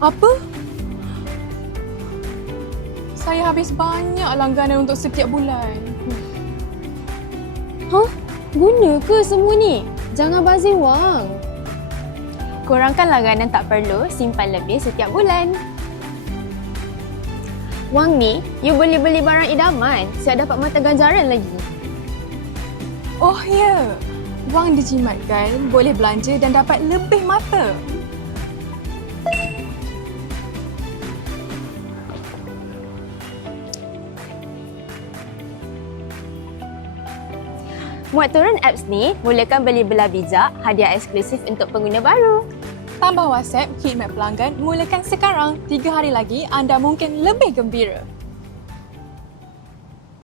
Apa? Saya habis banyak langganan untuk setiap bulan. Hah? Guna ke semua ni? Jangan bazir wang. Kurangkan langganan tak perlu, simpan lebih setiap bulan. Wang ni, you boleh beli barang idaman. Siap dapat mata ganjaran lagi. Oh ya, wang dijimatkan boleh belanja dan dapat lebih mata. Muat turun apps ni, mulakan beli belah bijak, hadiah eksklusif untuk pengguna baru. Tambah WhatsApp, khidmat pelanggan mulakan sekarang. 3 hari lagi anda mungkin lebih gembira.